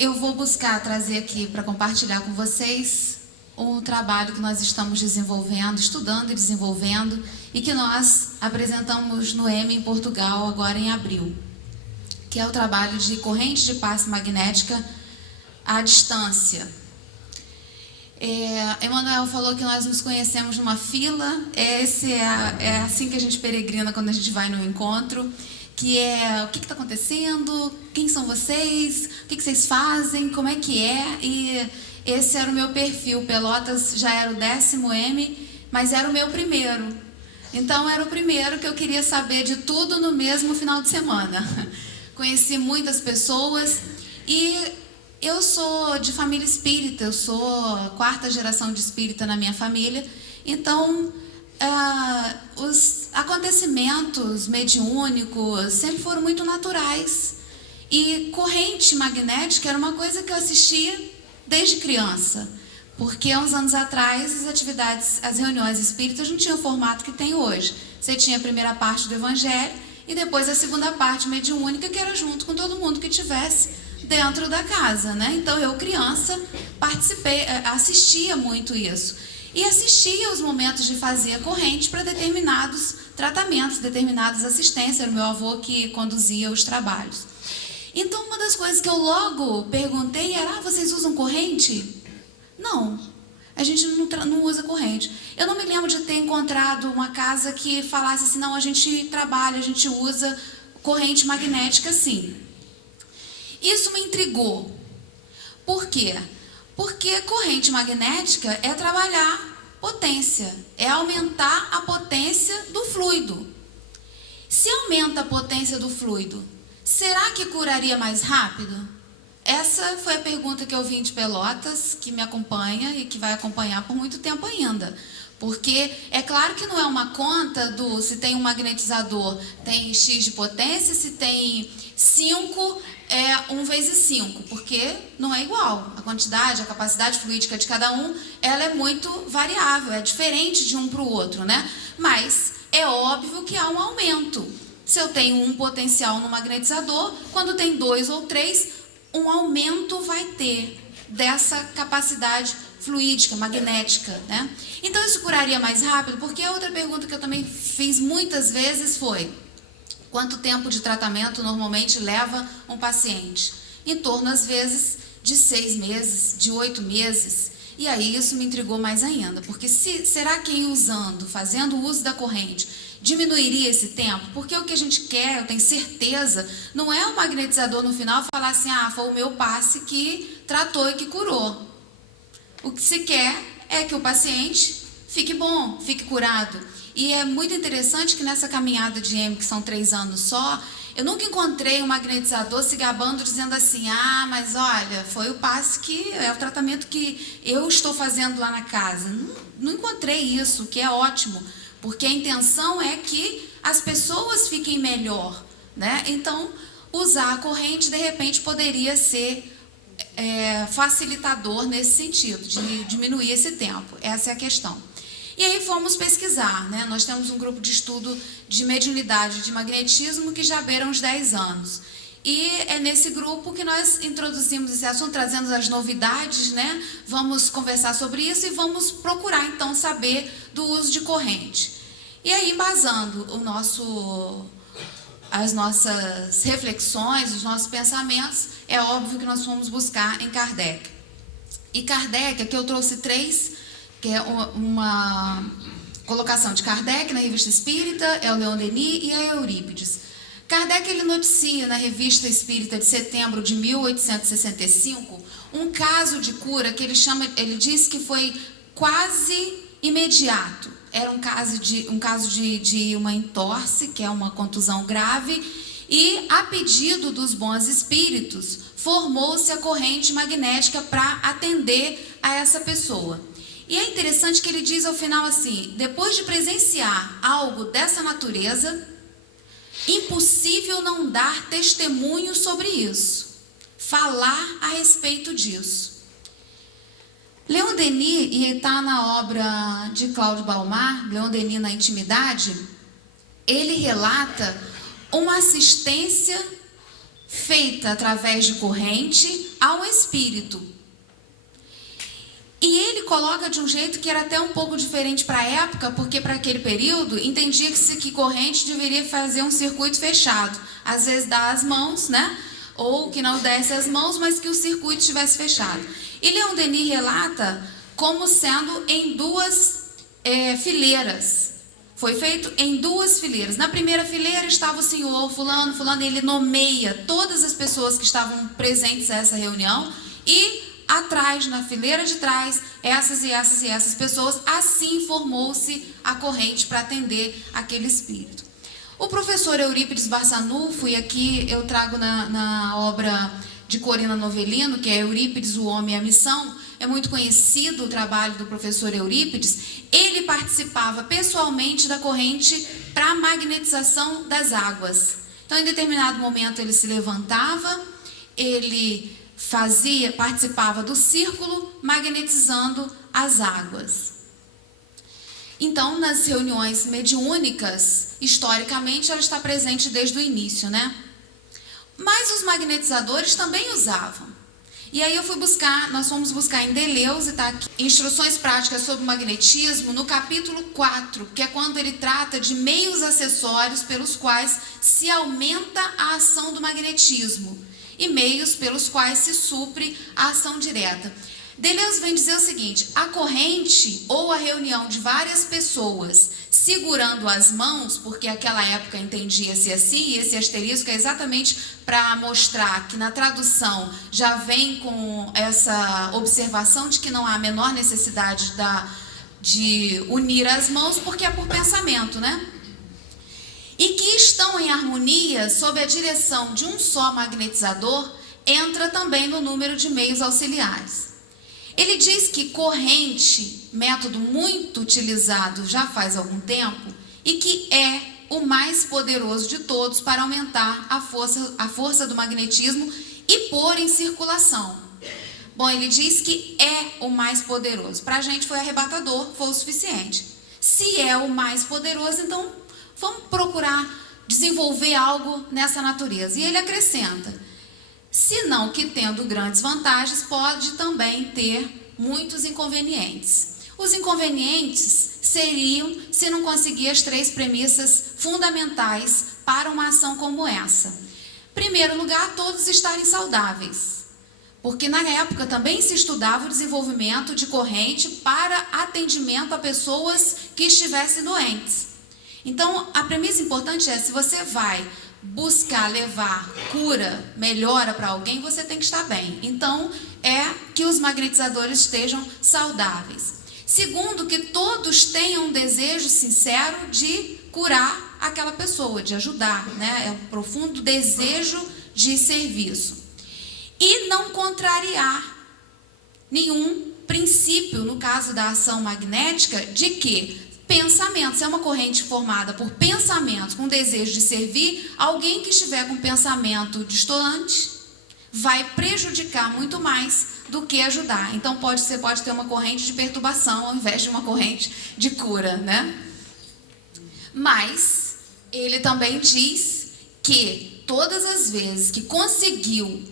eu vou buscar trazer aqui para compartilhar com vocês um trabalho que nós estamos desenvolvendo, estudando e desenvolvendo, e que nós apresentamos no EME em Portugal agora em abril, que é o trabalho de corrente de passe magnética à distância. Emanuel falou que nós nos conhecemos numa fila. É assim que a gente peregrina quando a gente vai no encontro, que é o que está acontecendo, quem são vocês, o que vocês fazem, como é que é. E esse era o meu perfil. Pelotas já era o 10º M, mas era o meu primeiro. Então era o primeiro que eu queria saber de tudo no mesmo final de semana. Conheci muitas pessoas e eu sou de família espírita, eu sou a 4ª geração de espírita na minha família. Então os acontecimentos mediúnicos sempre foram muito naturais. E corrente magnética era uma coisa que eu assistia desde criança, porque há uns anos atrás as reuniões espíritas não tinham o formato que tem hoje. Você tinha a primeira parte do Evangelho e depois a segunda parte mediúnica, que era junto com todo mundo que tivesse dentro da casa, né? Então eu, criança, assistia muito isso. E assistia os momentos de fazer a corrente para determinados tratamentos, determinadas assistências. Era o meu avô que conduzia os trabalhos. Então uma das coisas que eu logo perguntei era: vocês usam corrente? Não, a gente não usa corrente. Eu não me lembro de ter encontrado uma casa que falasse assim: não, a gente trabalha, a gente usa corrente magnética sim. Isso me intrigou. Por quê? Porque corrente magnética é trabalhar potência, é aumentar a potência do fluido. Se aumenta a potência do fluido, será que curaria mais rápido? Essa foi a pergunta que eu vim de Pelotas, que me acompanha e que vai acompanhar por muito tempo ainda. Porque é claro que não é uma conta do se tem um magnetizador, tem X de potência, se tem 5, é 1 vezes 5, porque não é igual. A quantidade, a capacidade fluídica de cada um, ela é muito variável, é diferente de um para o outro, né? Mas é óbvio que há um aumento. Se eu tenho um potencial no magnetizador, quando tem 2 ou 3, um aumento vai ter dessa capacidade fluídica, magnética, né? Então isso curaria mais rápido? Porque a outra pergunta que eu também fiz muitas vezes foi: quanto tempo de tratamento normalmente leva um paciente? Em torno, às vezes, de 6 meses, de 8 meses. E aí isso me intrigou mais ainda, porque será que fazendo uso da corrente, diminuiria esse tempo? Porque o que a gente quer, eu tenho certeza, não é o magnetizador no final falar assim: foi o meu passe que tratou e que curou. O que se quer é que o paciente fique bom, fique curado. E é muito interessante que nessa caminhada de M, que são 3 anos só, eu nunca encontrei um magnetizador se gabando dizendo assim: mas olha, foi o passe que é o tratamento que eu estou fazendo lá na casa. Não encontrei isso, que é ótimo, porque a intenção é que as pessoas fiquem melhor, né? Então, usar a corrente, de repente, poderia ser facilitador nesse sentido, de diminuir esse tempo. Essa é a questão. E aí fomos pesquisar, né? Nós temos um grupo de estudo de mediunidade, de magnetismo, que já beira uns 10 anos. E é nesse grupo que nós introduzimos esse assunto, trazendo as novidades, né? Vamos conversar sobre isso e vamos procurar, então, saber do uso de corrente. E aí, embasando as nossas reflexões, os nossos pensamentos, é óbvio que nós fomos buscar em Kardec. E Kardec, aqui eu trouxe 3, que é uma colocação de Kardec na Revista Espírita, é o Leon Denis e a Eurípides. Kardec, ele noticia na Revista Espírita de setembro de 1865 um caso de cura que ele diz que foi quase imediato. Era um caso de uma entorse, que é uma contusão grave, e a pedido dos bons espíritos, formou-se a corrente magnética para atender a essa pessoa. E é interessante que ele diz ao final assim: depois de presenciar algo dessa natureza, impossível não dar testemunho sobre isso, falar a respeito disso. Leon Denis, e está na obra de Cláudio Balmar, Leon Denis na Intimidade, ele relata uma assistência feita através de corrente ao espírito. E ele coloca de um jeito que era até um pouco diferente para a época, porque para aquele período entendia-se que corrente deveria fazer um circuito fechado. Às vezes dá as mãos, né? Ou que não desse as mãos, mas que o circuito estivesse fechado. E Leon Denis relata como sendo em duas fileiras. Foi feito em duas fileiras. Na primeira fileira estava o senhor fulano, fulano, ele nomeia todas as pessoas que estavam presentes a essa reunião, e atrás, na fileira de trás, essas e essas e essas pessoas. Assim formou-se a corrente para atender aquele espírito. O professor Eurípides Barçanufo, e aqui eu trago na obra de Corina Novellino, que é Eurípides, o Homem e a Missão, é muito conhecido o trabalho do professor Eurípides. Ele participava pessoalmente da corrente para a magnetização das águas. Então, em determinado momento, ele se levantava, ele participava do círculo, magnetizando as águas. Então, nas reuniões mediúnicas, historicamente, ela está presente desde o início, né? Mas os magnetizadores também usavam. E aí nós fomos buscar em Deleuze, tá aqui, Instruções Práticas sobre o Magnetismo, no capítulo 4, que é quando ele trata de meios acessórios pelos quais se aumenta a ação do magnetismo e meios pelos quais se supre a ação direta. Deleuze vem dizer o seguinte: a corrente ou a reunião de várias pessoas segurando as mãos, porque naquela época entendia-se assim, e esse asterisco é exatamente para mostrar que na tradução já vem com essa observação de que não há a menor necessidade de unir as mãos, porque é por pensamento, né? E que estão em harmonia sob a direção de um só magnetizador, entra também no número de meios auxiliares. Ele diz que corrente, método muito utilizado já faz algum tempo, e que é o mais poderoso de todos para aumentar a força do magnetismo e pôr em circulação. Bom, ele diz que é o mais poderoso. Para a gente foi arrebatador, foi o suficiente. Se é o mais poderoso, então vamos procurar desenvolver algo nessa natureza. E ele acrescenta: se não que tendo grandes vantagens, pode também ter muitos inconvenientes. Os inconvenientes seriam se não conseguir as 3 premissas fundamentais para uma ação como essa. Em primeiro lugar, todos estarem saudáveis, porque na época também se estudava o desenvolvimento de corrente para atendimento a pessoas que estivessem doentes. Então, a premissa importante é: se você vai buscar levar cura, melhora para alguém, você tem que estar bem. Então, é que os magnetizadores estejam saudáveis. Segundo, que todos tenham um desejo sincero de curar aquela pessoa, de ajudar, né? É um profundo desejo de serviço. E não contrariar nenhum princípio, no caso da ação magnética, de que pensamentos, é uma corrente formada por pensamentos com desejo de servir, alguém que estiver com pensamento distante vai prejudicar muito mais do que ajudar. Então você pode ter uma corrente de perturbação ao invés de uma corrente de cura, né? Mas ele também diz que todas as vezes que conseguiu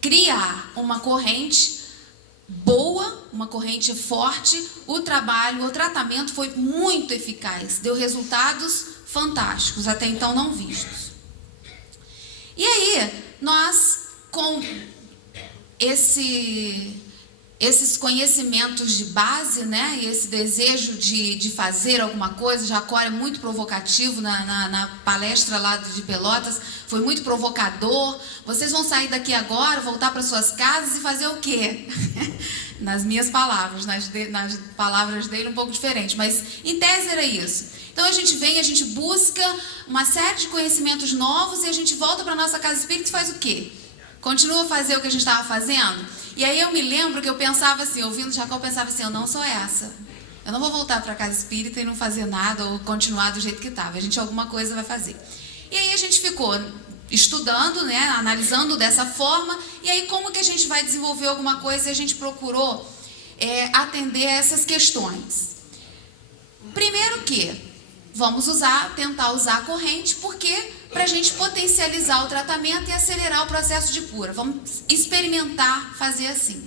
criar uma corrente boa, uma corrente forte, o tratamento foi muito eficaz, deu resultados fantásticos, até então não vistos. E aí, nós, com esses conhecimentos de base, né, e esse desejo de fazer alguma coisa, Jacó é muito provocativo na palestra lá de Pelotas, foi muito provocador. Vocês vão sair daqui agora, voltar para suas casas e fazer o quê? Nas minhas palavras, nas palavras dele um pouco diferente, mas em tese era isso. Então a gente vem, a gente busca uma série de conhecimentos novos e a gente volta para a nossa casa espírita e faz o quê? Continua a fazer o que a gente estava fazendo? E aí eu me lembro que eu pensava assim, ouvindo Jacó, eu pensava assim: eu não sou essa. Eu não vou voltar para a casa espírita e não fazer nada ou continuar do jeito que estava. A gente alguma coisa vai fazer. E aí a gente ficou estudando, né, analisando dessa forma, e aí como que a gente vai desenvolver alguma coisa, e a gente procurou atender a essas questões. Primeiro que vamos tentar usar a corrente, porque para a gente potencializar o tratamento e acelerar o processo de cura. Vamos experimentar fazer assim.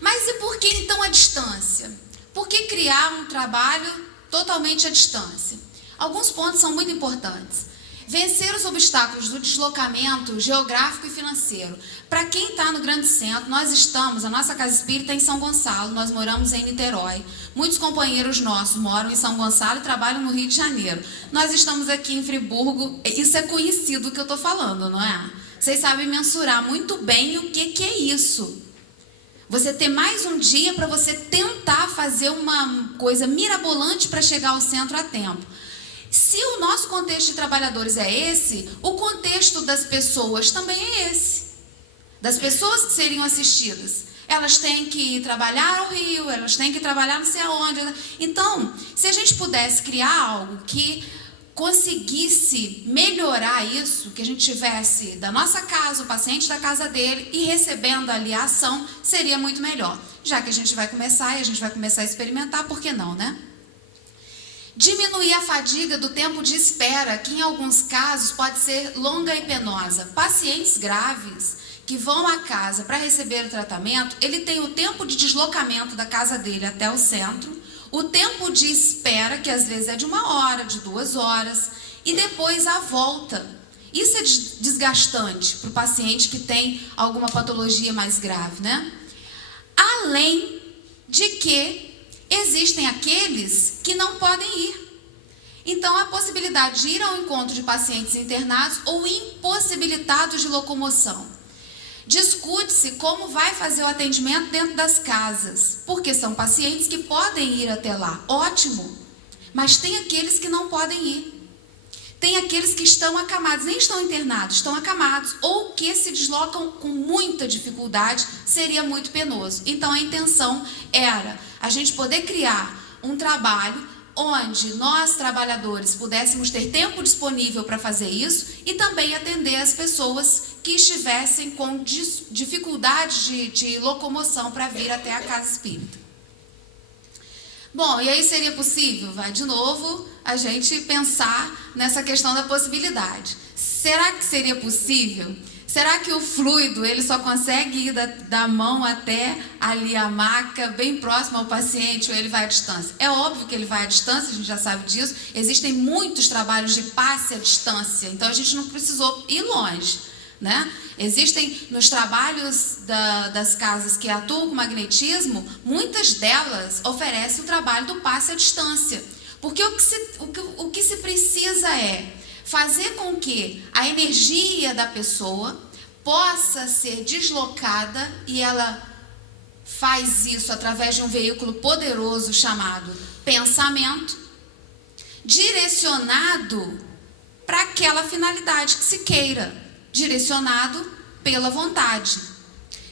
Mas e por que então a distância? Por que criar um trabalho totalmente à distância? Alguns pontos são muito importantes. Vencer os obstáculos do deslocamento geográfico e financeiro. Para quem está no Grande Centro, a nossa Casa Espírita em São Gonçalo, nós moramos em Niterói. Muitos companheiros nossos moram em São Gonçalo e trabalham no Rio de Janeiro. Nós estamos aqui em Friburgo, isso é conhecido o que eu estou falando, não é? Vocês sabem mensurar muito bem o que é isso. Você ter mais um dia para você tentar fazer uma coisa mirabolante para chegar ao centro a tempo. Se o nosso contexto de trabalhadores é esse, o contexto das pessoas também é esse. Das pessoas que seriam assistidas. Elas têm que trabalhar ao Rio, elas têm que trabalhar não sei aonde. Então, se a gente pudesse criar algo que conseguisse melhorar isso, que a gente tivesse da nossa casa, o paciente da casa dele e recebendo ali a ação, seria muito melhor. Já que a gente vai começar a experimentar, por que não, né? Diminuir a fadiga do tempo de espera, que em alguns casos pode ser longa e penosa. Pacientes graves que vão à casa para receber o tratamento, ele tem o tempo de deslocamento da casa dele até o centro, o tempo de espera, que às vezes é de 1 hora, de 2 horas, e depois a volta. Isso é desgastante para o paciente que tem alguma patologia mais grave, né? Além de que existem aqueles que não podem ir. Então, a possibilidade de ir ao encontro de pacientes internados ou impossibilitados de locomoção. Discute-se como vai fazer o atendimento dentro das casas, porque são pacientes que podem ir até lá, ótimo, mas tem aqueles que não podem ir. Tem aqueles que estão acamados, nem estão internados, estão acamados, ou que se deslocam com muita dificuldade, seria muito penoso. Então, a intenção era a gente poder criar um trabalho onde nós, trabalhadores, pudéssemos ter tempo disponível para fazer isso e também atender as pessoas que estivessem com dificuldade de locomoção para vir até a casa espírita. Bom, e aí seria possível? Vai de novo a gente pensar nessa questão da possibilidade. Será que seria possível? Será que o fluido ele só consegue ir da mão até ali a maca, bem próximo ao paciente, ou ele vai à distância? É óbvio que ele vai à distância, a gente já sabe disso. Existem muitos trabalhos de passe à distância, então a gente não precisou ir longe, né? Existem nos trabalhos das casas que atuam com magnetismo, muitas delas oferecem o trabalho do passe à distância. Porque o que se precisa é fazer com que a energia da pessoa possa ser deslocada, e ela faz isso através de um veículo poderoso chamado pensamento, direcionado para aquela finalidade que se queira, direcionado pela vontade.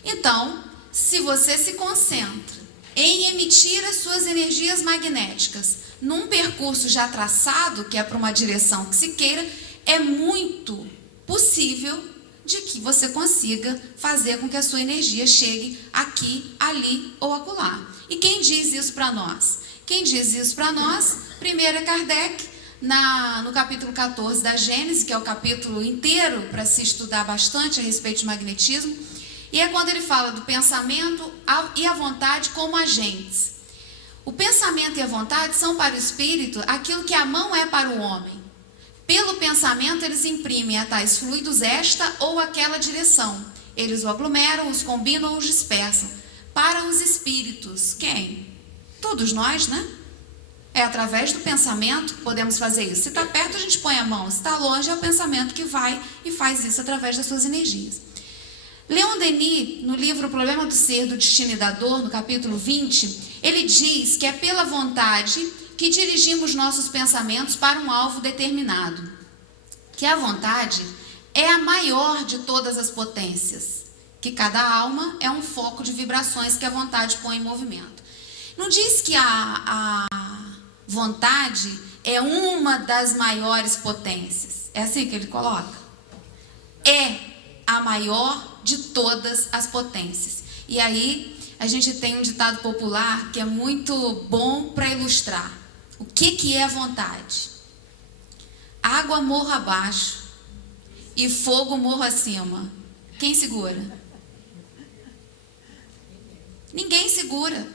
Então, se você se concentra em emitir as suas energias magnéticas num percurso já traçado, que é para uma direção que se queira, é muito possível de que você consiga fazer com que a sua energia chegue aqui, ali ou acolá. E quem diz isso para nós? Quem diz isso para nós, primeiro é Kardec, no capítulo 14 da Gênese, que é o capítulo inteiro para se estudar bastante a respeito de magnetismo, e é quando ele fala do pensamento e a vontade como agentes. O pensamento e a vontade são para o espírito aquilo que a mão é para o homem. Pelo pensamento, eles imprimem a tais fluidos esta ou aquela direção. Eles o aglomeram, os combinam ou os dispersam. Para os espíritos, quem? Todos nós, né? É através do pensamento que podemos fazer isso. Se está perto, a gente põe a mão. Se está longe, é o pensamento que vai e faz isso através das suas energias. Leon Denis, no livro O Problema do Ser, do Destino e da Dor, no capítulo 20, ele diz que é pela vontade que dirigimos nossos pensamentos para um alvo determinado. Que a vontade é a maior de todas as potências. Que cada alma é um foco de vibrações que a vontade põe em movimento. Não diz que a vontade é uma das maiores potências. É assim que ele coloca? É a maior de todas as potências. E aí a gente tem um ditado popular que é muito bom para ilustrar. O que é a vontade? água morro abaixo e fogo morro acima. Quem segura? Ninguém segura.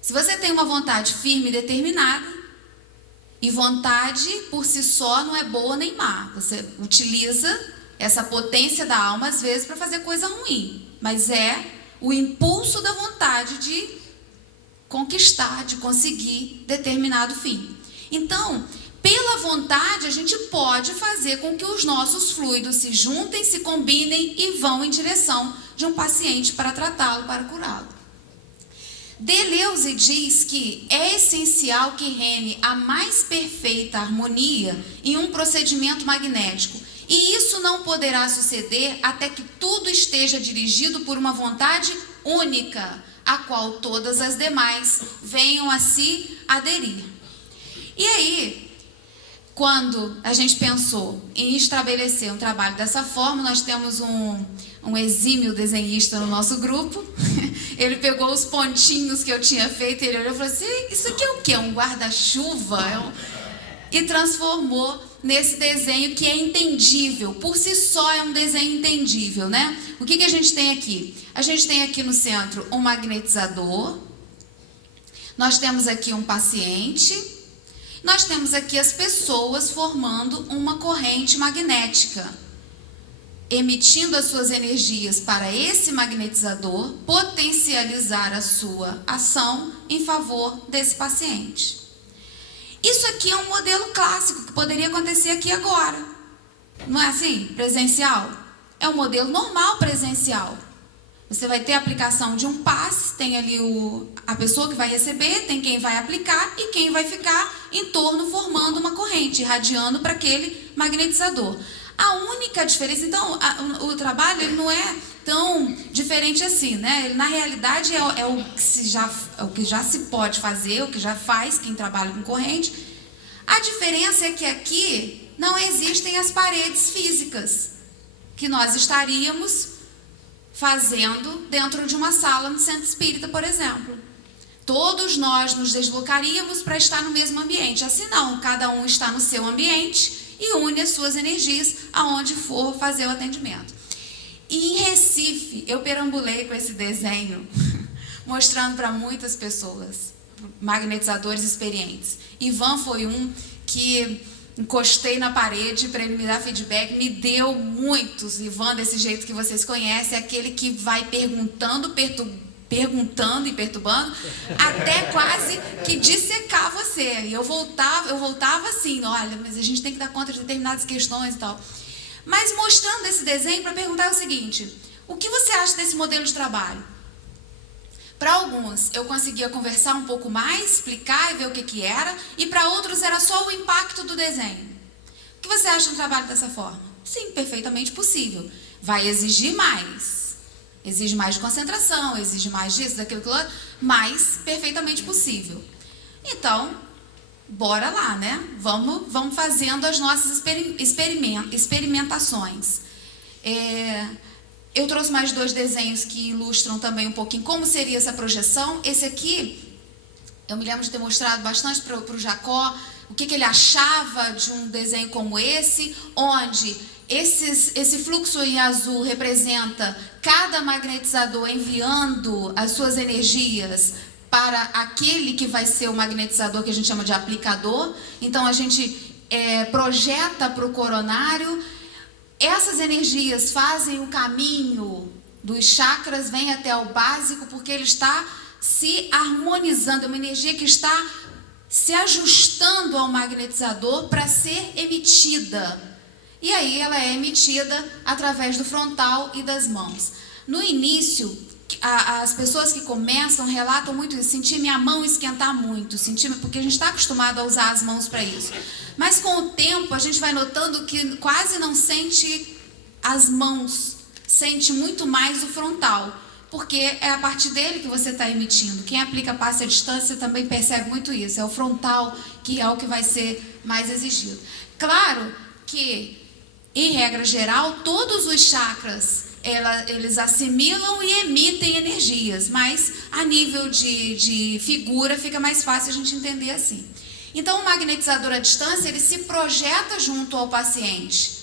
Se você tem uma vontade firme e determinada, e vontade por si só não é boa nem má, você utiliza essa potência da alma às vezes para fazer coisa ruim, mas é o impulso da vontade de conquistar, de conseguir determinado fim. Então, pela vontade, a gente pode fazer com que os nossos fluidos se juntem, se combinem e vão em direção de um paciente para tratá-lo, para curá-lo. Deleuze diz que é essencial que reine a mais perfeita harmonia em um procedimento magnético, e isso não poderá suceder até que tudo esteja dirigido por uma vontade única, a qual todas as demais venham a se aderir. E aí, quando a gente pensou em estabelecer um trabalho dessa forma, nós temos um exímio desenhista no nosso grupo. Ele pegou os pontinhos que eu tinha feito, ele olhou e falou assim: isso aqui é o quê? Um guarda-chuva? E transformou nesse desenho que é entendível. Por si só é um desenho entendível, né? O que a gente tem aqui? A gente tem aqui no centro um magnetizador. Nós temos aqui um paciente. Nós temos aqui as pessoas formando uma corrente magnética, emitindo as suas energias para esse magnetizador potencializar a sua ação em favor desse paciente. Isso aqui é um modelo clássico que poderia acontecer aqui agora. Não é assim? Presencial? É um modelo normal presencial. Você vai ter a aplicação de um passe, tem ali a pessoa que vai receber, tem quem vai aplicar e quem vai ficar em torno formando uma corrente, irradiando para aquele magnetizador. A única diferença, então, o trabalho ele não é tão diferente assim, né? Ele, na realidade, é o que já se pode fazer, o que já faz quem trabalha com corrente. A diferença é que aqui não existem as paredes físicas que nós estaríamos fazendo dentro de uma sala no centro espírita, por exemplo. Todos nós nos deslocaríamos para estar no mesmo ambiente. Assim não, cada um está no seu ambiente e une as suas energias aonde for fazer o atendimento. E em Recife, eu perambulei com esse desenho, mostrando para muitas pessoas, magnetizadores experientes. Ivan foi um que encostei na parede para ele me dar feedback, me deu muitos. Ivan, desse jeito que vocês conhecem, é aquele que vai perguntando e perturbando, até quase que dissecar você. E eu voltava assim, olha, mas a gente tem que dar conta de determinadas questões e tal. Mas mostrando esse desenho para perguntar o seguinte: o que você acha desse modelo de trabalho? Para alguns eu conseguia conversar um pouco mais, explicar e ver o que era, e para outros era só o impacto do desenho. O que você acha de um trabalho dessa forma? Sim, perfeitamente possível. Vai exigir mais. Exige mais de concentração, exige mais disso, daquilo, mas perfeitamente possível. Então, bora lá, né? Vamos fazendo as nossas experimentações. Eu trouxe mais 2 desenhos que ilustram também um pouquinho como seria essa projeção. Esse aqui, eu me lembro de ter mostrado bastante para o Jacó, o que ele achava de um desenho como esse, onde esse fluxo em azul representa cada magnetizador enviando as suas energias para aquele que vai ser o magnetizador que a gente chama de aplicador. Então a gente projeta para o coronário. Essas energias fazem o caminho dos chakras, vem até o básico, porque ele está se harmonizando, é uma energia que está se ajustando ao magnetizador para ser emitida. E aí ela é emitida através do frontal e das mãos. No início, as pessoas que começam relatam muito isso, sentir minha mão esquentar muito, porque a gente está acostumado a usar as mãos para isso. Mas com o tempo a gente vai notando que quase não sente as mãos, sente muito mais o frontal, porque é a partir dele que você está emitindo. Quem aplica passe à distância também percebe muito isso, é o frontal que é o que vai ser mais exigido. Claro que, em regra geral, todos os chakras eles assimilam e emitem energias, mas a nível de figura fica mais fácil a gente entender assim. Então, o magnetizador à distância, ele se projeta junto ao paciente.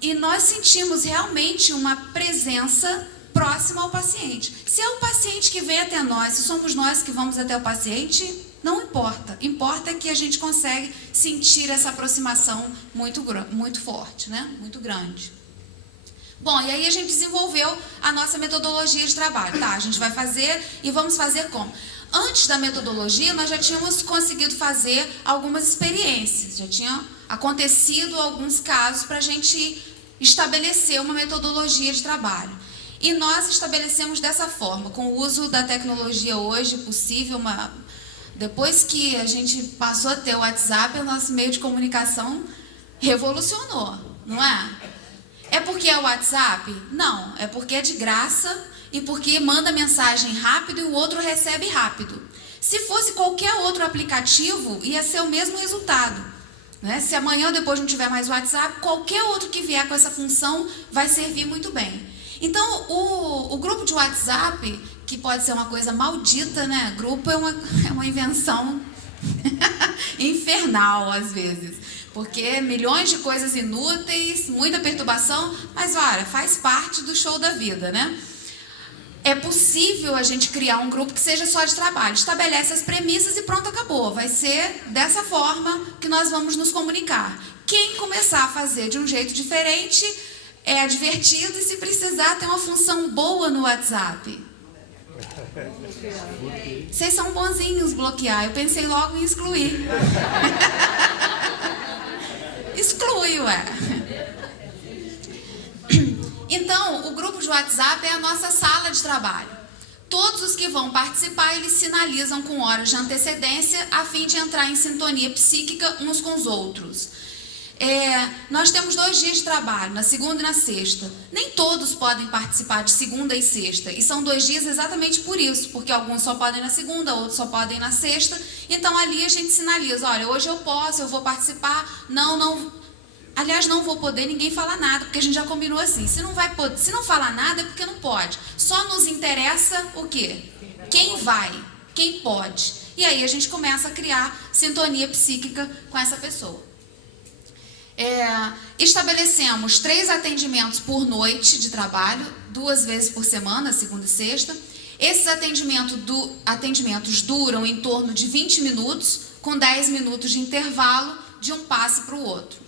E nós sentimos realmente uma presença próxima ao paciente. Se é o paciente que vem até nós, se somos nós que vamos até o paciente, não importa. Importa que a gente consegue sentir essa aproximação muito forte, né? Muito grande. Bom, e aí a gente desenvolveu a nossa metodologia de trabalho. Tá, a gente vai fazer e vamos fazer como? Antes da metodologia, nós já tínhamos conseguido fazer algumas experiências. Já tinha acontecido alguns casos para a gente estabelecer uma metodologia de trabalho. E nós estabelecemos dessa forma, com o uso da tecnologia hoje possível. Depois que a gente passou a ter o WhatsApp, o nosso meio de comunicação revolucionou, não é? É porque é o WhatsApp? Não, é porque é de graça e porque manda mensagem rápido e o outro recebe rápido. Se fosse qualquer outro aplicativo, ia ser o mesmo resultado, né? Se amanhã ou depois não tiver mais WhatsApp, qualquer outro que vier com essa função vai servir muito bem. Então, o grupo de WhatsApp, que pode ser uma coisa maldita, né? Grupo é uma invenção infernal, às vezes. Porque milhões de coisas inúteis, muita perturbação, mas, olha, faz parte do show da vida, né? É possível a gente criar um grupo que seja só de trabalho. Estabelece as premissas e pronto, acabou. Vai ser dessa forma que nós vamos nos comunicar. Quem começar a fazer de um jeito diferente é divertido e, se precisar, tem uma função boa no WhatsApp. Vocês são bonzinhos bloquear. Eu pensei logo em excluir. Exclui, ué. Então, o grupo de WhatsApp é a nossa sala de trabalho. Todos os que vão participar, eles sinalizam com horas de antecedência a fim de entrar em sintonia psíquica uns com os outros. Nós temos 2 dias de trabalho, na segunda e na sexta. Nem todos podem participar de segunda e sexta. E são 2 dias exatamente por isso, porque alguns só podem na segunda, outros só podem na sexta. Então, ali a gente sinaliza, olha, hoje eu posso, eu vou participar, não... Aliás, não vou poder, ninguém fala nada, porque a gente já combinou assim. Se não falar nada é porque não pode. Só nos interessa o quê? Quem vai, quem pode. E aí a gente começa a criar sintonia psíquica com essa pessoa. Estabelecemos 3 atendimentos por noite de trabalho, 2 vezes por semana, segunda e sexta. Esses atendimentos duram em torno de 20 minutos, com 10 minutos de intervalo de um passe para o outro.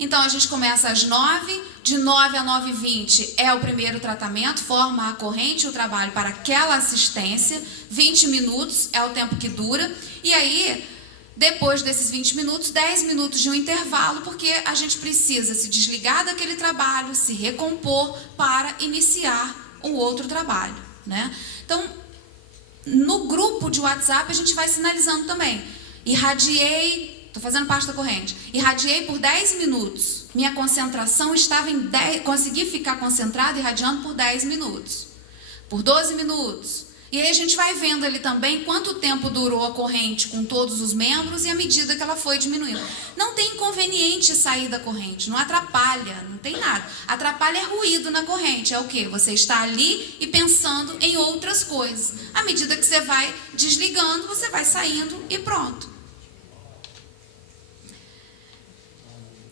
Então, a gente começa às 9, de 9 a 9h20 é o primeiro tratamento, forma a corrente, o trabalho para aquela assistência, 20 minutos é o tempo que dura, e aí, depois desses 20 minutos, 10 minutos de um intervalo, porque a gente precisa se desligar daquele trabalho, se recompor para iniciar um outro trabalho, né? Então, no grupo de WhatsApp, a gente vai sinalizando também, estou fazendo parte da corrente. Irradiei por 10 minutos. Minha concentração estava em 10... Consegui ficar concentrada irradiando por 10 minutos. Por 12 minutos. E aí a gente vai vendo ali também quanto tempo durou a corrente com todos os membros e à medida que ela foi diminuindo. Não tem inconveniente sair da corrente. Não atrapalha, não tem nada. Atrapalha é ruído na corrente. É o quê? Você está ali e pensando em outras coisas. À medida que você vai desligando, você vai saindo e pronto.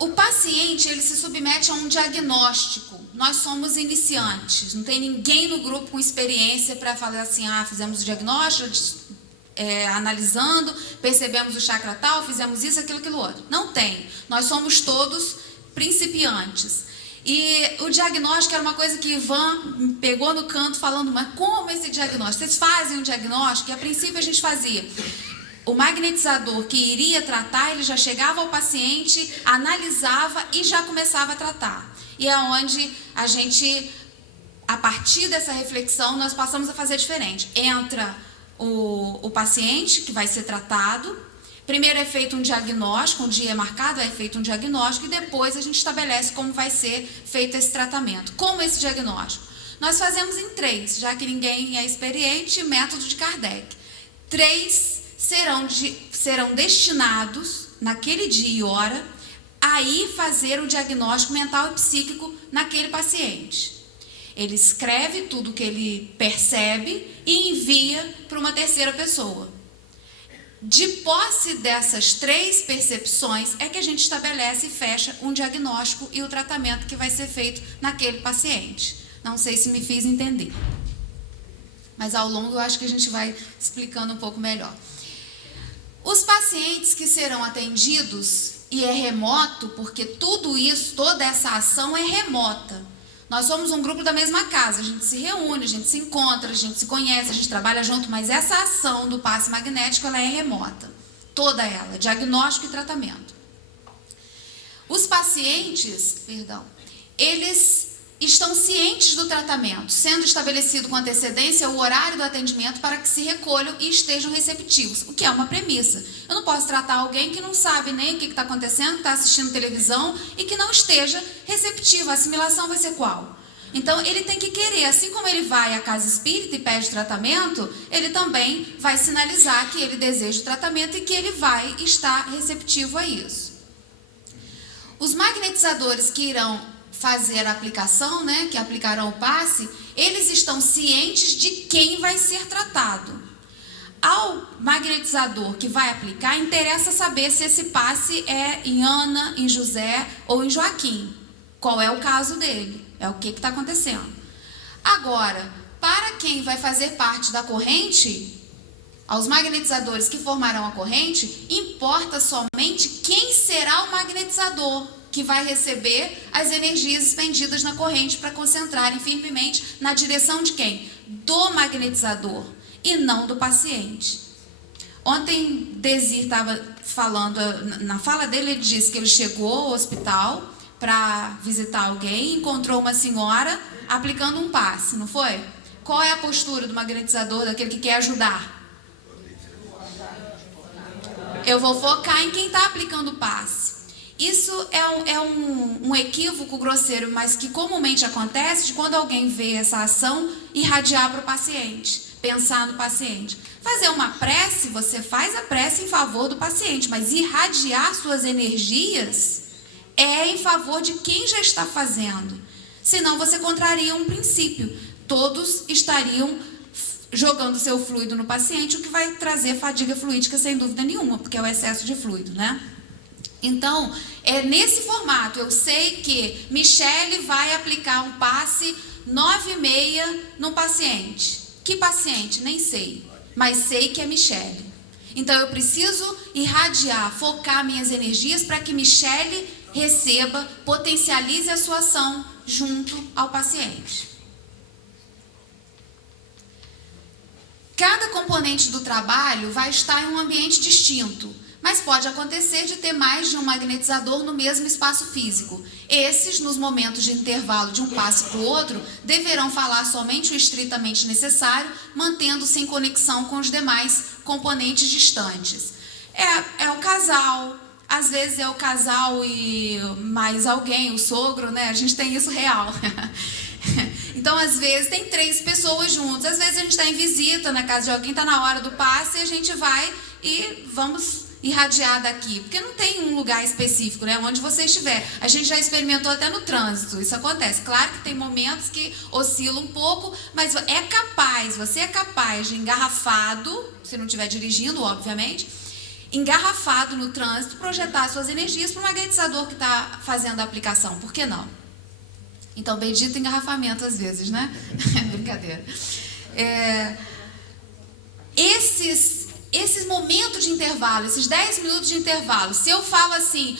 O paciente, ele se submete a um diagnóstico. Nós somos iniciantes. Não tem ninguém no grupo com experiência para falar assim, fizemos o diagnóstico, analisando, percebemos o chakra tal, fizemos isso, aquilo outro. Não tem. Nós somos todos principiantes. E o diagnóstico era uma coisa que Ivan me pegou no canto falando, mas como esse diagnóstico? Vocês fazem um diagnóstico? E a princípio a gente fazia... O magnetizador que iria tratar, ele já chegava ao paciente, analisava e já começava a tratar. E é onde a gente, a partir dessa reflexão, nós passamos a fazer diferente. Entra o paciente que vai ser tratado, primeiro é feito um diagnóstico, um dia é marcado, é feito um diagnóstico e depois a gente estabelece como vai ser feito esse tratamento. Como esse diagnóstico? Nós fazemos em 3, já que ninguém é experiente, método de Kardec. 3 serão destinados, naquele dia e hora, a ir fazer o diagnóstico mental e psíquico naquele paciente. Ele escreve tudo o que ele percebe e envia para uma terceira pessoa. De posse dessas 3 percepções é que a gente estabelece e fecha um diagnóstico e o tratamento que vai ser feito naquele paciente. Não sei se me fiz entender, mas ao longo eu acho que a gente vai explicando um pouco melhor. Os pacientes que serão atendidos, e é remoto, porque tudo isso, toda essa ação é remota. Nós somos um grupo da mesma casa, a gente se reúne, a gente se encontra, a gente se conhece, a gente trabalha junto, mas essa ação do passe magnético, ela é remota. Toda ela, diagnóstico e tratamento. Os pacientes, eles estão cientes do tratamento, sendo estabelecido com antecedência o horário do atendimento para que se recolham e estejam receptivos, o que é uma premissa. Eu não posso tratar alguém que não sabe nem o que está acontecendo, que está assistindo televisão e que não esteja receptivo. A assimilação vai ser qual? Então, ele tem que querer, assim como ele vai à casa espírita e pede tratamento, ele também vai sinalizar que ele deseja o tratamento e que ele vai estar receptivo a isso. Os magnetizadores que irão fazer a aplicação, que aplicarão o passe, eles estão cientes de quem vai ser tratado. Ao magnetizador que vai aplicar, interessa saber se esse passe é em Ana, em José ou em Joaquim. Qual é o caso dele? É o que está acontecendo. Agora, para quem vai fazer parte da corrente, aos magnetizadores que formarão a corrente, importa somente quem será o magnetizador que vai receber as energias expendidas na corrente para concentrarem firmemente na direção de quem? Do magnetizador e não do paciente. Ontem Desir estava falando, na fala dele ele disse que ele chegou ao hospital para visitar alguém, encontrou uma senhora aplicando um passe, não foi? Qual é a postura do magnetizador, daquele que quer ajudar? Eu vou focar em quem está aplicando o passe. Isso é um equívoco grosseiro, mas que comumente acontece de quando alguém vê essa ação irradiar para o paciente, pensar no paciente. Fazer uma prece, você faz a prece em favor do paciente, mas irradiar suas energias é em favor de quem já está fazendo. Senão você contraria um princípio. Todos estariam jogando seu fluido no paciente, o que vai trazer fadiga fluídica sem dúvida nenhuma, porque é o excesso de fluido, né? Então, é nesse formato. Eu sei que Michele vai aplicar um passe 9h30 no paciente. Que paciente? Nem sei. Mas sei que é Michele. Então, eu preciso irradiar, focar minhas energias para que Michele receba, potencialize a sua ação junto ao paciente. Cada componente do trabalho vai estar em um ambiente distinto, mas pode acontecer de ter mais de um magnetizador no mesmo espaço físico. Esses, nos momentos de intervalo de um passe para o outro, deverão falar somente o estritamente necessário, mantendo-se em conexão com os demais componentes distantes. É o casal, às vezes é o casal e mais alguém, o sogro, né? A gente tem isso real. Então, às vezes, tem 3 pessoas juntas. Às vezes, a gente está em visita na casa de alguém, está na hora do passe, e a gente vai e vamos irradiar daqui. Porque não tem um lugar específico, né? Onde você estiver. A gente já experimentou até no trânsito, isso acontece. Claro que tem momentos que oscilam um pouco, mas você é capaz de engarrafado, se não estiver dirigindo, obviamente, engarrafado no trânsito, projetar suas energias para o magnetizador que está fazendo a aplicação. Por que não? Então, bendito engarrafamento às vezes, né? Brincadeira. Esses momentos de intervalo, esses 10 minutos de intervalo, se eu falo assim,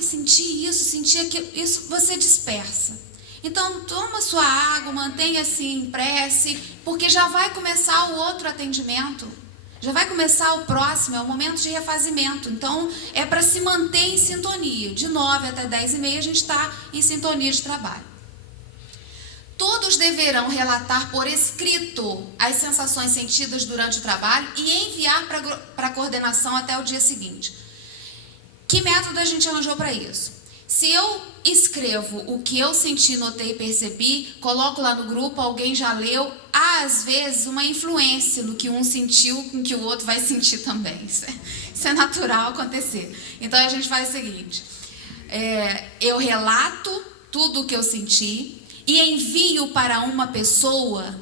senti isso, senti aquilo, isso você dispersa. Então, toma sua água, mantenha assim em prece, porque já vai começar o outro atendimento. Já vai começar o próximo, é o momento de refazimento. Então, é para se manter em sintonia. De 9 até 10h30 a gente está em sintonia de trabalho. Todos deverão relatar por escrito as sensações sentidas durante o trabalho e enviar para a coordenação até o dia seguinte. Que método a gente arranjou para isso? Se eu escrevo o que eu senti, notei, percebi, coloco lá no grupo, alguém já leu, há às vezes uma influência no que um sentiu com que o outro vai sentir também. Isso é natural acontecer. Então a gente faz o seguinte, eu relato tudo o que eu senti, e envio para uma pessoa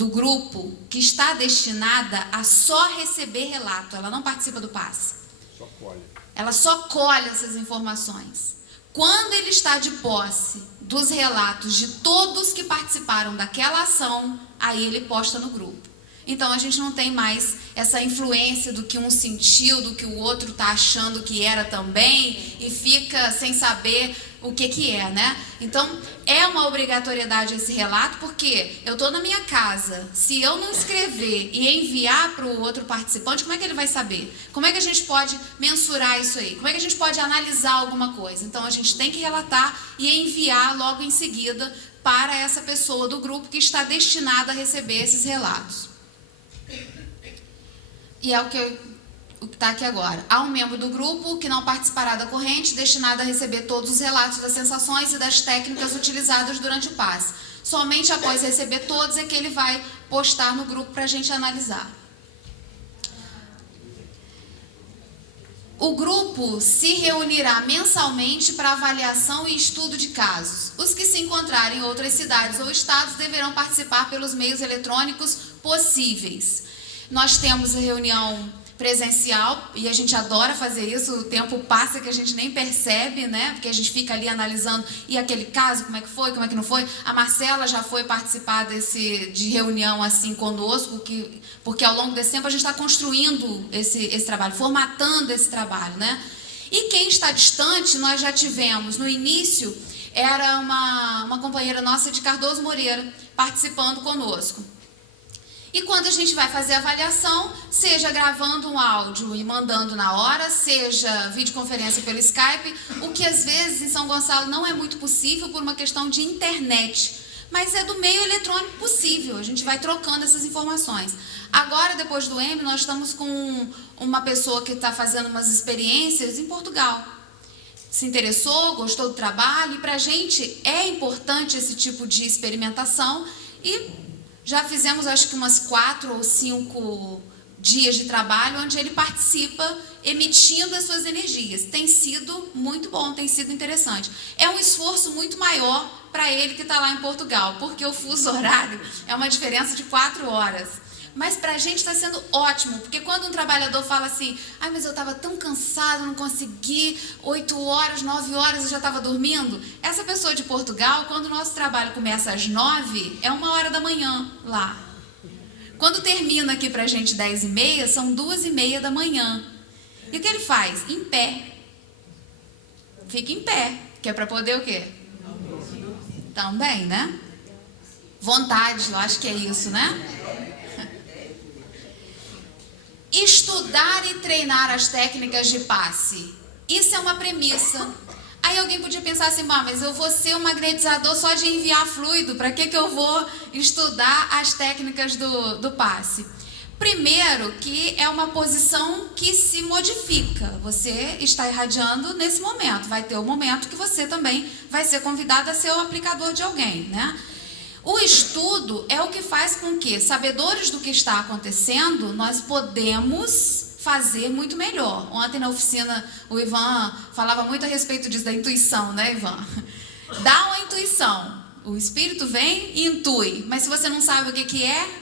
do grupo que está destinada a só receber relato, ela não participa do passe. Só colhe. Ela só colhe essas informações. Quando ele está de posse dos relatos de todos que participaram daquela ação, aí ele posta no grupo. Então a gente não tem mais essa influência do que um sentiu, do que o outro está achando que era também, e fica sem saber o que é, né? Então é uma obrigatoriedade esse relato, porque eu estou na minha casa, se eu não escrever e enviar para o outro participante, como é que ele vai saber? Como é que a gente pode mensurar isso aí? Como é que a gente pode analisar alguma coisa? Então a gente tem que relatar e enviar logo em seguida para essa pessoa do grupo que está destinada a receber esses relatos. E é o que está aqui agora. Há um membro do grupo que não participará da corrente, destinado a receber todos os relatos das sensações e das técnicas utilizadas durante o passe. Somente após receber todos é que ele vai postar no grupo para a gente analisar. O grupo se reunirá mensalmente para avaliação e estudo de casos. Os que se encontrarem em outras cidades ou estados deverão participar pelos meios eletrônicos possíveis. Nós temos a reunião presencial e a gente adora fazer isso, o tempo passa que a gente nem percebe, né? Porque a gente fica ali analisando, e aquele caso, como é que foi, como é que não foi. A Marcela já foi participar de reunião assim conosco, porque ao longo desse tempo a gente está construindo esse trabalho, formatando esse trabalho, né? E quem está distante, nós já tivemos, no início, era uma companheira nossa de Cardoso Moreira, participando conosco. E quando a gente vai fazer a avaliação, seja gravando um áudio e mandando na hora, seja videoconferência pelo Skype, o que às vezes em São Gonçalo não é muito possível por uma questão de internet, mas é do meio eletrônico possível, a gente vai trocando essas informações. Agora, depois do EME, nós estamos com uma pessoa que está fazendo umas experiências em Portugal. Se interessou, gostou do trabalho, e para a gente é importante esse tipo de experimentação, e já fizemos, acho que umas 4 ou 5 dias de trabalho, onde ele participa emitindo as suas energias. Tem sido muito bom, tem sido interessante. É um esforço muito maior para ele que está lá em Portugal, porque o fuso horário é uma diferença de 4 horas. Mas para a gente está sendo ótimo, porque quando um trabalhador fala assim, ai, mas eu estava tão cansado, não consegui, 8 horas, 9 horas eu já estava dormindo. Essa pessoa de Portugal, quando o nosso trabalho começa às 9, é 1h da manhã lá. Quando termina aqui para a gente 10h30, são 2h30 da manhã. E o que ele faz? Em pé. Fica em pé, que é para poder o quê? Também, né? Vontade, eu acho que é isso, né? Estudar e treinar as técnicas de passe. Isso é uma premissa. Aí alguém podia pensar assim, mas eu vou ser um magnetizador só de enviar fluido, para que eu vou estudar as técnicas do passe? Primeiro, que é uma posição que se modifica. Você está irradiando nesse momento. Vai ter um momento que você também vai ser convidado a ser o aplicador de alguém, né? O estudo é o que faz com que, sabedores do que está acontecendo, nós podemos fazer muito melhor. Ontem na oficina o Ivan falava muito a respeito disso, da intuição, né, Ivan? Dá uma intuição. O espírito vem e intui, mas se você não sabe o que é,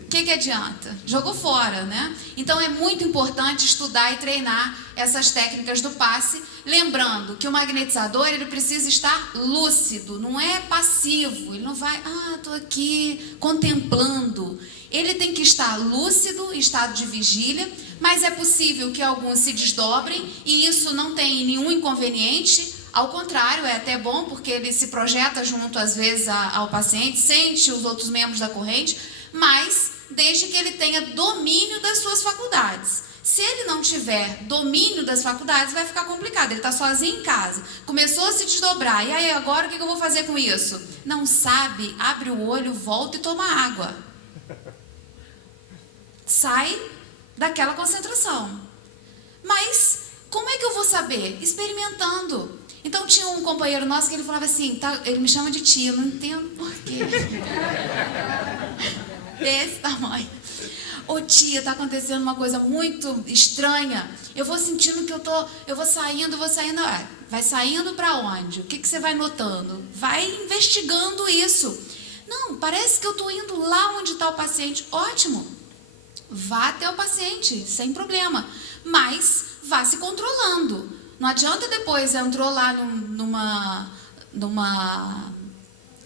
o que adianta? Jogou fora, né? Então é muito importante estudar e treinar essas técnicas do passe, lembrando que o magnetizador, ele precisa estar lúcido, não é passivo, ele não vai, estou aqui contemplando. Ele tem que estar lúcido, em estado de vigília, mas é possível que alguns se desdobrem e isso não tem nenhum inconveniente. Ao contrário, é até bom, porque ele se projeta junto, às vezes, ao paciente, sente os outros membros da corrente, mas desde que ele tenha domínio das suas faculdades. Se ele não tiver domínio das faculdades, vai ficar complicado. Ele está sozinho em casa, começou a se desdobrar, e aí agora o que eu vou fazer com isso? Não sabe, abre o olho, volta e toma água. Sai daquela concentração. Mas como é que eu vou saber? Experimentando. Então tinha um companheiro nosso que ele falava assim, ele me chama de tia, eu não entendo por quê. Desse tamanho. Ô tia, tá acontecendo uma coisa muito estranha. Eu vou sentindo que eu vou saindo. Vai saindo para onde? O que você vai notando? Vai investigando isso. Não, parece que eu estou indo lá onde está o paciente. Ótimo, vá até o paciente, sem problema, mas vá se controlando. Não adianta depois entrou lá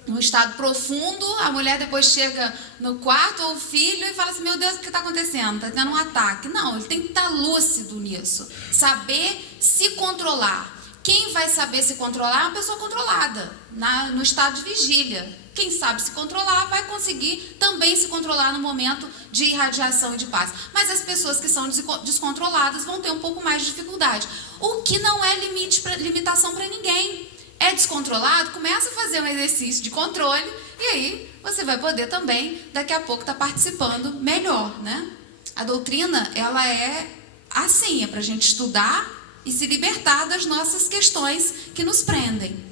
num estado profundo, a mulher depois chega no quarto ou o filho e fala assim, meu Deus, o que está acontecendo? Está tendo um ataque. Não, ele tem que estar lúcido nisso, saber se controlar. Quem vai saber se controlar é uma pessoa controlada, no estado de vigília. Quem sabe se controlar vai conseguir também se controlar no momento de irradiação e de paz. Mas as pessoas que são descontroladas vão ter um pouco mais de dificuldade. O que não é limitação para ninguém. É descontrolado, começa a fazer um exercício de controle e aí você vai poder também, daqui a pouco, estar participando melhor, né? A doutrina, ela é assim, é para a gente estudar e se libertar das nossas questões que nos prendem.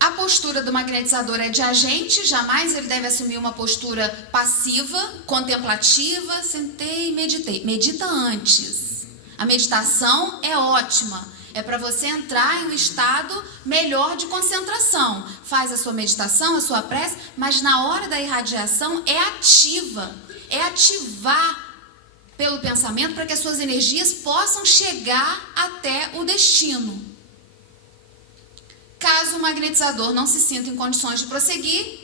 A postura do magnetizador é de agente, jamais ele deve assumir uma postura passiva, contemplativa, sentei e meditei. Medita antes. A meditação é ótima. É para você entrar em um estado melhor de concentração. Faz a sua meditação, a sua prece, mas na hora da irradiação é ativa. É ativar pelo pensamento para que as suas energias possam chegar até o destino. Caso o magnetizador não se sinta em condições de prosseguir,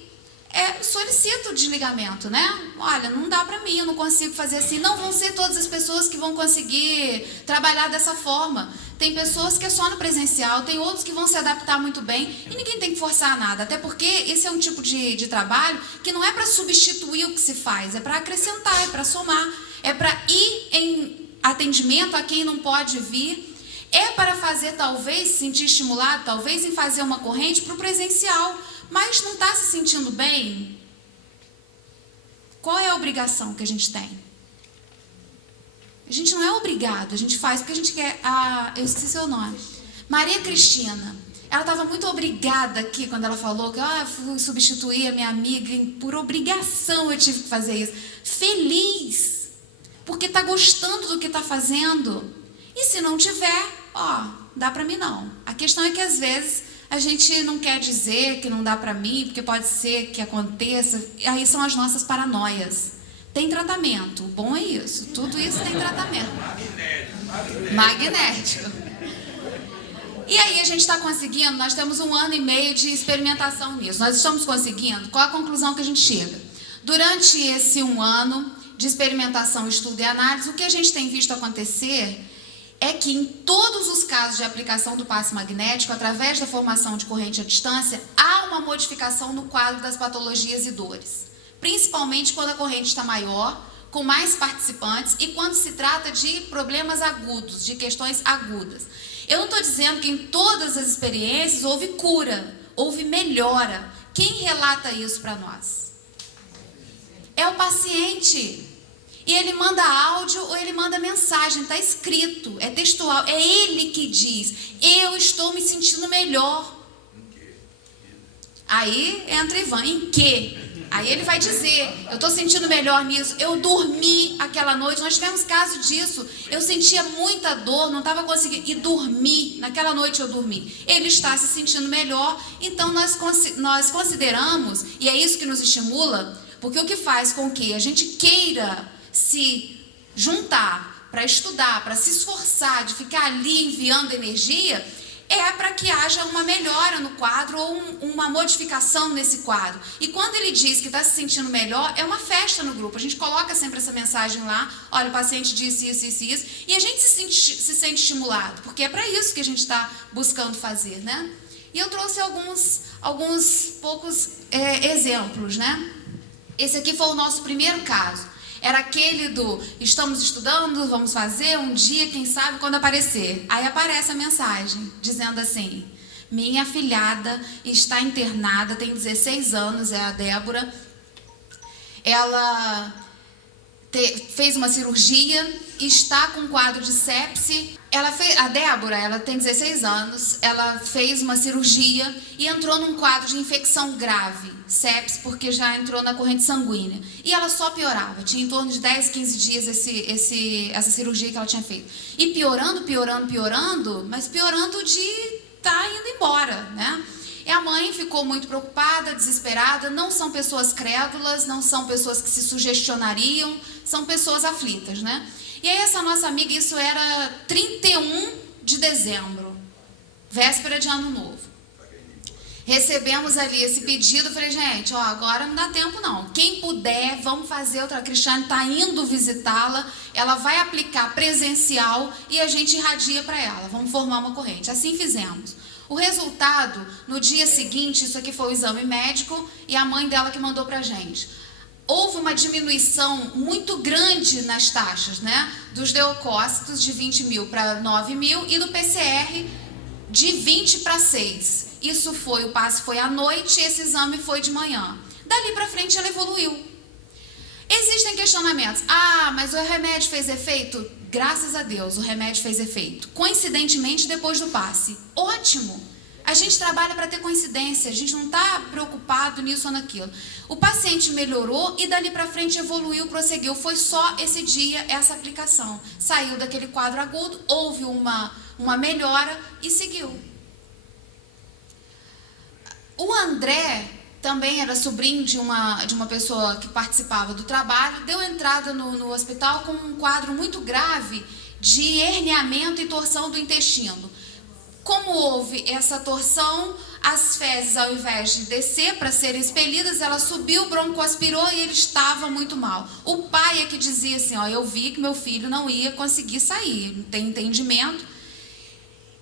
solicita o desligamento, né? Olha, não dá para mim, eu não consigo fazer assim. Não vão ser todas as pessoas que vão conseguir trabalhar dessa forma. Tem pessoas que é só no presencial, tem outros que vão se adaptar muito bem e ninguém tem que forçar nada. Até porque esse é um tipo de trabalho que não é para substituir o que se faz, é para acrescentar, é para somar, é para ir em atendimento a quem não pode vir. É para fazer, talvez, se sentir estimulado, talvez, em fazer uma corrente para o presencial. Mas não está se sentindo bem? Qual é a obrigação que a gente tem? A gente não é obrigado, a gente faz porque a gente quer. Eu esqueci seu nome. Maria Cristina. Ela estava muito obrigada aqui quando ela falou que eu fui substituir a minha amiga. Por obrigação eu tive que fazer isso. Feliz, porque está gostando do que está fazendo. E se não tiver, dá para mim não. A questão é que às vezes a gente não quer dizer que não dá para mim, porque pode ser que aconteça. Aí são as nossas paranoias. Tem tratamento. O bom é isso. Tudo isso tem tratamento. Magnético. E aí a gente está conseguindo, nós temos 1 ano e meio de experimentação nisso. Nós estamos conseguindo. Qual a conclusão que a gente chega? Durante esse 1 ano de experimentação, estudo e análise, o que a gente tem visto acontecer é que em todos os casos de aplicação do passe magnético, através da formação de corrente à distância, há uma modificação no quadro das patologias e dores. Principalmente quando a corrente está maior, com mais participantes e quando se trata de problemas agudos, de questões agudas. Eu não estou dizendo que em todas as experiências houve cura, houve melhora. Quem relata isso para nós? É o paciente. E ele manda áudio ou ele manda mensagem, está escrito, é textual. É ele que diz, eu estou me sentindo melhor. Aí entra Ivan, em quê? Aí ele vai dizer, eu estou sentindo melhor nisso, eu dormi aquela noite, nós tivemos caso disso, eu sentia muita dor, não estava conseguindo, e dormi, naquela noite eu dormi. Ele está se sentindo melhor, então nós consideramos, e é isso que nos estimula, porque o que faz com que a gente queira se juntar para estudar, para se esforçar, de ficar ali enviando energia, é para que haja uma melhora no quadro ou uma modificação nesse quadro. E quando ele diz que está se sentindo melhor, é uma festa no grupo. A gente coloca sempre essa mensagem lá, olha, o paciente disse isso, isso, isso, e a gente se sente estimulado, porque é para isso que a gente está buscando fazer, né? E eu trouxe alguns poucos exemplos, né? Esse aqui foi o nosso primeiro caso. Era aquele do, estamos estudando, vamos fazer, um dia, quem sabe, quando aparecer. Aí aparece a mensagem, dizendo assim, minha afilhada está internada, tem 16 anos, é a Débora. Ela fez uma cirurgia, está com um quadro de sepse. A Débora, ela tem 16 anos, ela fez uma cirurgia e entrou num quadro de infecção grave, sepse, porque já entrou na corrente sanguínea. E ela só piorava, tinha em torno de 10, 15 dias essa cirurgia que ela tinha feito. E piorando, mas piorando de estar indo embora, né? E a mãe ficou muito preocupada, desesperada. Não são pessoas crédulas, não são pessoas que se sugestionariam, são pessoas aflitas, né? E aí essa nossa amiga, isso era 31 de dezembro, véspera de Ano Novo. Recebemos ali esse pedido, falei, gente, ó, agora não dá tempo não. Quem puder, vamos fazer outra. A Cristiane está indo visitá-la, ela vai aplicar presencial e a gente irradia para ela. Vamos formar uma corrente. Assim fizemos. O resultado, no dia seguinte, isso aqui foi o exame médico e a mãe dela que mandou para a gente. Houve uma diminuição muito grande nas taxas, né? Dos leucócitos de 20 mil para 9 mil e do PCR de 20 para 6. Isso foi, o passe foi à noite e esse exame foi de manhã. Dali para frente ela evoluiu. Existem questionamentos. Ah, mas o remédio fez efeito? Graças a Deus, o remédio fez efeito. Coincidentemente, depois do passe. Ótimo! A gente trabalha para ter coincidência, a gente não está preocupado nisso ou naquilo. O paciente melhorou e dali para frente evoluiu, prosseguiu. Foi só esse dia, essa aplicação. Saiu daquele quadro agudo, houve uma melhora e seguiu. O André também era sobrinho de uma pessoa que participava do trabalho, deu entrada no hospital com um quadro muito grave de herniamento e torção do intestino. Como houve essa torção, as fezes, ao invés de descer para serem expelidas, ela subiu, broncoaspirou e ele estava muito mal. O pai é que dizia assim, ó, eu vi que meu filho não ia conseguir sair, não tem entendimento.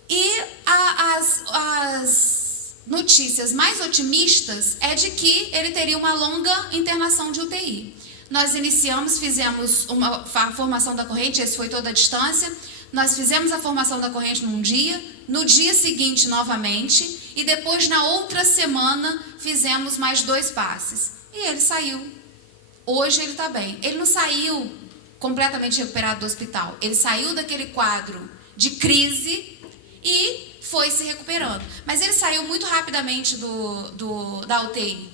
E as notícias mais otimistas é de que ele teria uma longa internação de UTI. Nós iniciamos, fizemos a formação da corrente, esse foi toda a distância. Nós fizemos a formação da corrente num dia, no dia seguinte novamente, e depois na outra semana fizemos mais 2 passes. E ele saiu. Hoje ele está bem. Ele não saiu completamente recuperado do hospital. Ele saiu daquele quadro de crise e foi se recuperando. Mas ele saiu muito rapidamente da UTI.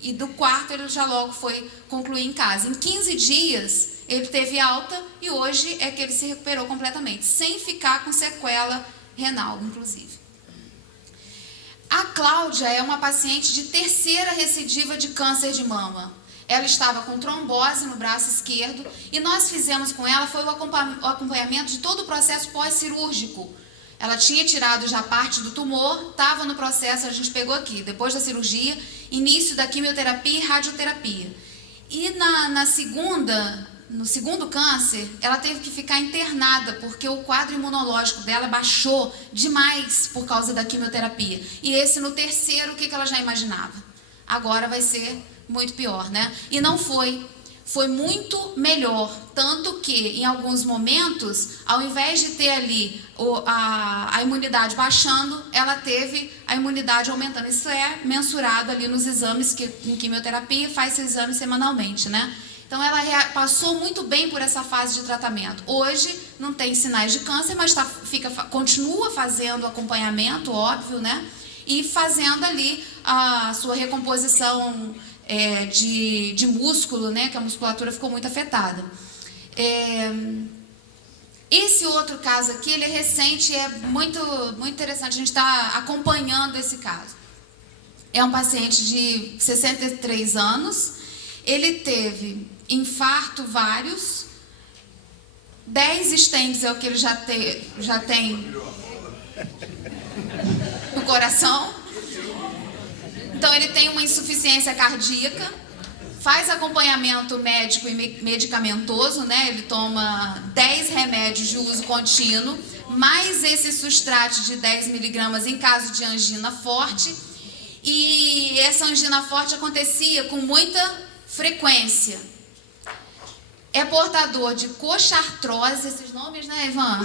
E do quarto ele já logo foi concluir em casa. Em 15 dias ele teve alta e hoje é que ele se recuperou completamente, sem ficar com sequela renal, inclusive. A Cláudia é uma paciente de 3ª recidiva de câncer de mama. Ela estava com trombose no braço esquerdo e nós fizemos com ela, foi o acompanhamento de todo o processo pós-cirúrgico. Ela tinha tirado já parte do tumor, estava no processo, a gente pegou aqui, depois da cirurgia, início da quimioterapia e radioterapia. E no segundo câncer, ela teve que ficar internada, porque o quadro imunológico dela baixou demais por causa da quimioterapia. E esse no 3º, o que ela já imaginava? Agora vai ser muito pior, né? E não foi. Foi muito melhor, tanto que em alguns momentos, ao invés de ter ali a imunidade baixando, ela teve a imunidade aumentando. Isso é mensurado ali nos exames, que em quimioterapia faz esse exame semanalmente, né? Então ela passou muito bem por essa fase de tratamento. Hoje não tem sinais de câncer, mas continua fazendo acompanhamento, óbvio, né? E fazendo ali a sua recomposição de músculo, né, que a musculatura ficou muito afetada. Esse outro caso aqui, ele é recente, é muito, muito interessante, a gente está acompanhando esse caso. É um paciente de 63 anos, ele teve infarto vários, 10 stents é o que ele já tem no coração. Então, ele tem uma insuficiência cardíaca, faz acompanhamento médico e medicamentoso, né? Ele toma 10 remédios de uso contínuo, mais esse sustrate de 10 miligramas em caso de angina forte. E essa angina forte acontecia com muita frequência. É portador de cochartrose, esses nomes, né, Ivan?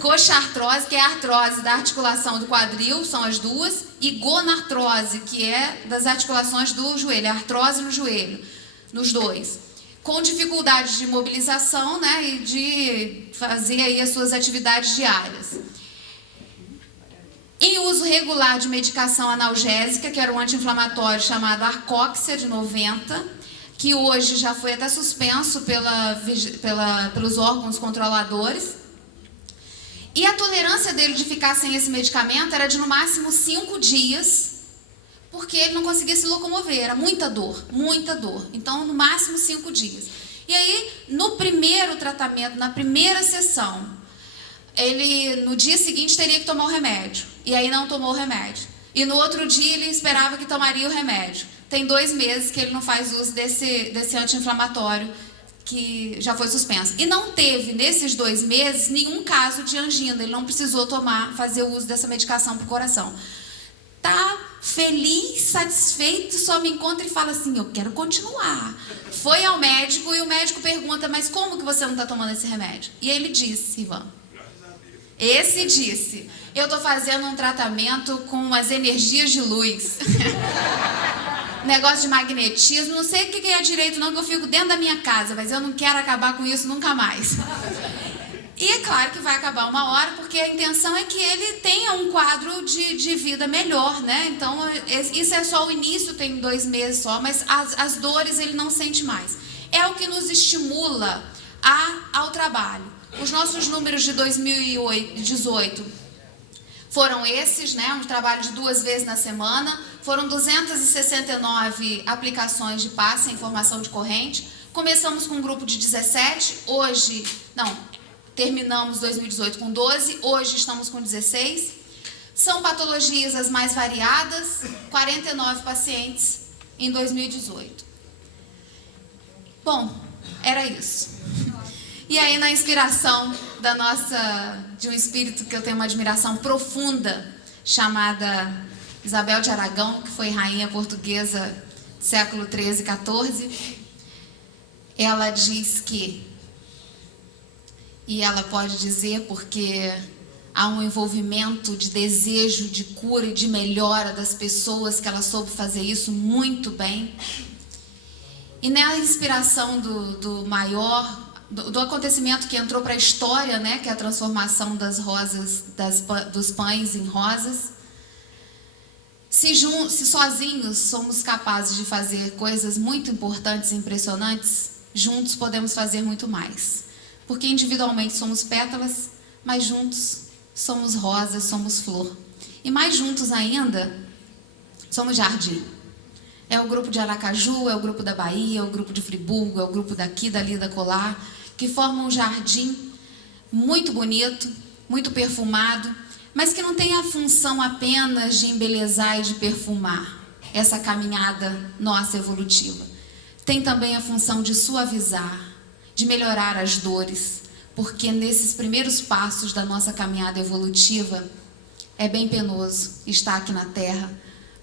Cochartrose, que é a artrose da articulação do quadril, são as duas, e gonartrose, que é das articulações do joelho, a artrose no joelho, nos dois. Com dificuldade de mobilização, né, e de fazer aí as suas atividades diárias. Em uso regular de medicação analgésica, que era um anti-inflamatório chamado Arcoxia, de 90, que hoje já foi até suspenso pelos órgãos controladores. E a tolerância dele de ficar sem esse medicamento era de no máximo 5 dias, porque ele não conseguia se locomover, era muita dor, muita dor. Então, no máximo 5 dias. E aí, no primeiro tratamento, na primeira sessão, ele no dia seguinte teria que tomar o remédio. E aí não tomou o remédio. E no outro dia ele esperava que tomaria o remédio. Tem 2 meses que ele não faz uso desse anti-inflamatório que já foi suspenso. E não teve, nesses 2 meses, nenhum caso de angina. Ele não precisou fazer o uso dessa medicação para o coração. Tá feliz, satisfeito, só me encontra e fala assim, eu quero continuar. Foi ao médico e o médico pergunta, mas como que você não está tomando esse remédio? E ele disse, Ivan, esse disse, eu estou fazendo um tratamento com as energias de luz. Negócio de magnetismo, não sei o que é direito não, que eu fico dentro da minha casa, mas eu não quero acabar com isso nunca mais. E é claro que vai acabar uma hora, porque a intenção é que ele tenha um quadro de vida melhor, né? Então, isso é só o início, tem 2 meses só, mas as dores ele não sente mais. É o que nos estimula ao trabalho. Os nossos números de 2018 foram esses, né? Um trabalho de 2 vezes na semana. Foram 269 aplicações de passe em formação de corrente. Começamos com um grupo de 17. Terminamos 2018 com 12. Hoje estamos com 16. São patologias as mais variadas. 49 pacientes em 2018. Bom, era isso. E aí, na inspiração de um espírito que eu tenho uma admiração profunda, chamada Isabel de Aragão, que foi rainha portuguesa do século 13 e 14, ela diz que, e ela pode dizer porque há um envolvimento de desejo de cura e de melhora das pessoas, que ela soube fazer isso muito bem. E na inspiração do acontecimento que entrou para a história, né, que é a transformação das rosas, dos pães em rosas. Se sozinhos somos capazes de fazer coisas muito importantes e impressionantes, juntos podemos fazer muito mais. Porque individualmente somos pétalas, mas juntos somos rosas, somos flor. E mais juntos ainda, somos jardim. É o grupo de Aracaju, é o grupo da Bahia, é o grupo de Friburgo, é o grupo daqui, dali, da colar, que formam um jardim muito bonito, muito perfumado, mas que não tem a função apenas de embelezar e de perfumar essa caminhada nossa evolutiva. Tem também a função de suavizar, de melhorar as dores, porque nesses primeiros passos da nossa caminhada evolutiva é bem penoso estar aqui na Terra,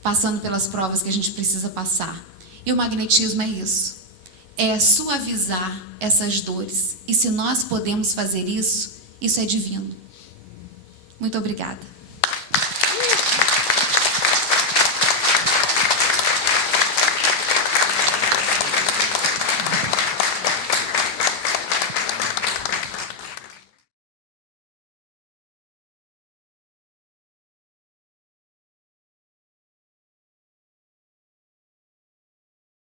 passando pelas provas que a gente precisa passar. E o magnetismo é isso. É suavizar essas dores. E se nós podemos fazer isso, isso é divino. Muito obrigada.